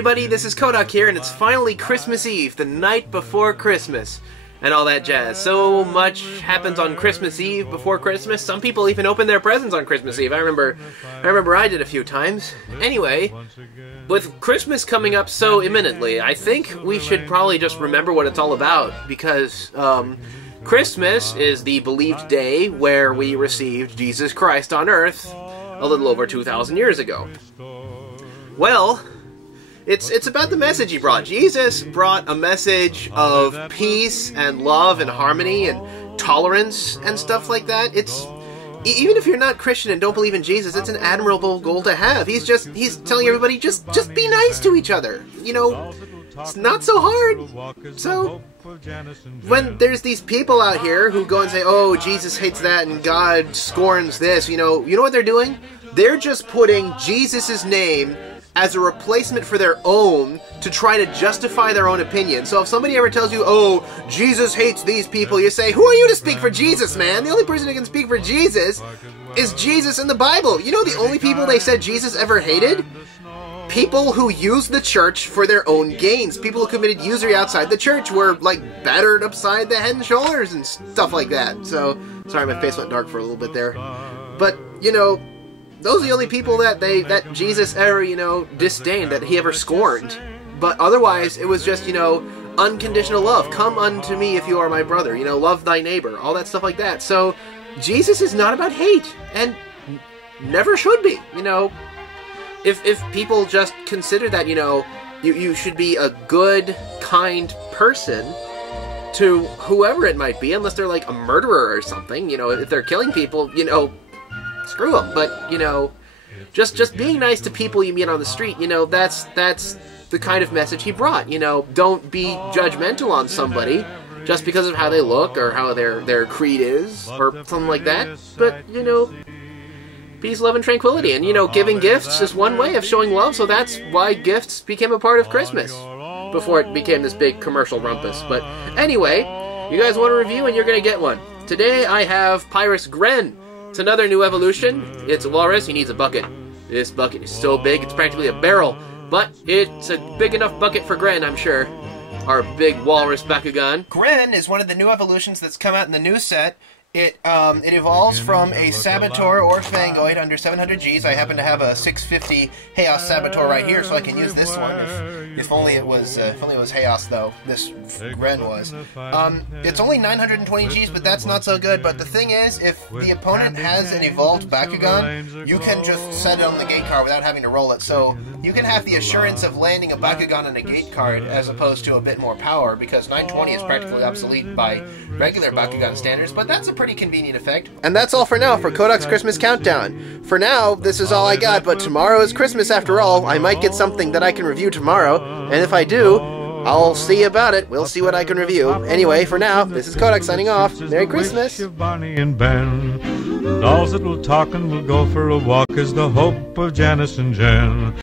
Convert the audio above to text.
everybody, this is Kohdok here, and it's finally Christmas Eve, the night before Christmas, and all that jazz. So much happens on Christmas Eve before Christmas. Some people even open their presents on Christmas Eve. I remember I did a few times. Anyway, with Christmas coming up so imminently, I think we should probably just remember what it's all about, because Christmas is the believed day where we received Jesus Christ on earth a little over 2,000 years ago. Well, it's about the message he brought. Jesus brought a message of peace and love and harmony and tolerance and stuff like that. It's even if you're not Christian and don't believe in Jesus, it's an admirable goal to have. He's telling everybody just be nice to each other. You know, it's not so hard. So when there's these people out here who go and say, "Oh, Jesus hates that and God scorns this," you know what they're doing? They're just putting Jesus' name as a replacement for their own to try to justify their own opinion. So if somebody ever tells you, "Oh, Jesus hates these people," you say, "Who are you to speak for Jesus, man? The only person who can speak for Jesus is Jesus in the Bible." You know the only people they said Jesus ever hated? People who used the church for their own gains. People who committed usury outside the church were, like, battered upside the head and shoulders and stuff like that. So, sorry, my face went dark for a little bit there. But, you know, those are the only people that Jesus ever, disdained, that he ever scorned. But otherwise, it was just, unconditional love. Come unto me if you are my brother. Love thy neighbor. All that stuff like that. So, Jesus is not about hate. And never should be. If people just consider that, you should be a good, kind person to whoever it might be, unless they're like a murderer or something. If they're killing people, screw them. But, just being nice to people you meet on the street, that's the kind of message he brought. Don't be judgmental on somebody just because of how they look or how their creed is or something like that. But, peace, love, and tranquility. And, giving gifts is one way of showing love, so that's why gifts became a part of Christmas before it became this big commercial rumpus. But anyway, you guys want a review, and you're going to get one. Today I have Pyrus Gren. It's another new evolution. It's a walrus. He needs a bucket. This bucket is so big, it's practically a barrel. But it's a big enough bucket for Gren, I'm sure. Our big walrus Bakugan. Gren is one of the new evolutions that's come out in the new set. It evolves from a Saboteur or Fangoid under 700 Gs. I happen to have a 650 Chaos Saboteur right here, so I can use this one. If only it was Chaos, though. This Gren was. It's only 920 Gs, but that's not so good. But the thing is, if the opponent has an evolved Bakugan, you can just set it on the gate card without having to roll it. So you can have the assurance of landing a Bakugan on a gate card as opposed to a bit more power, because 920 is practically obsolete by regular Bakugan standards. But that's a pretty convenient effect. And that's all for now for Kohdok's Christmas Countdown. For now, this is all I got, but tomorrow is Christmas after all. I might get something that I can review tomorrow, and if I do, I'll see about it. We'll see what I can review. Anyway, for now, this is Kohdok signing off. Merry Christmas! Bonnie and Ben, dolls that will talk and will go for a walk is the hope of Janice and Jen.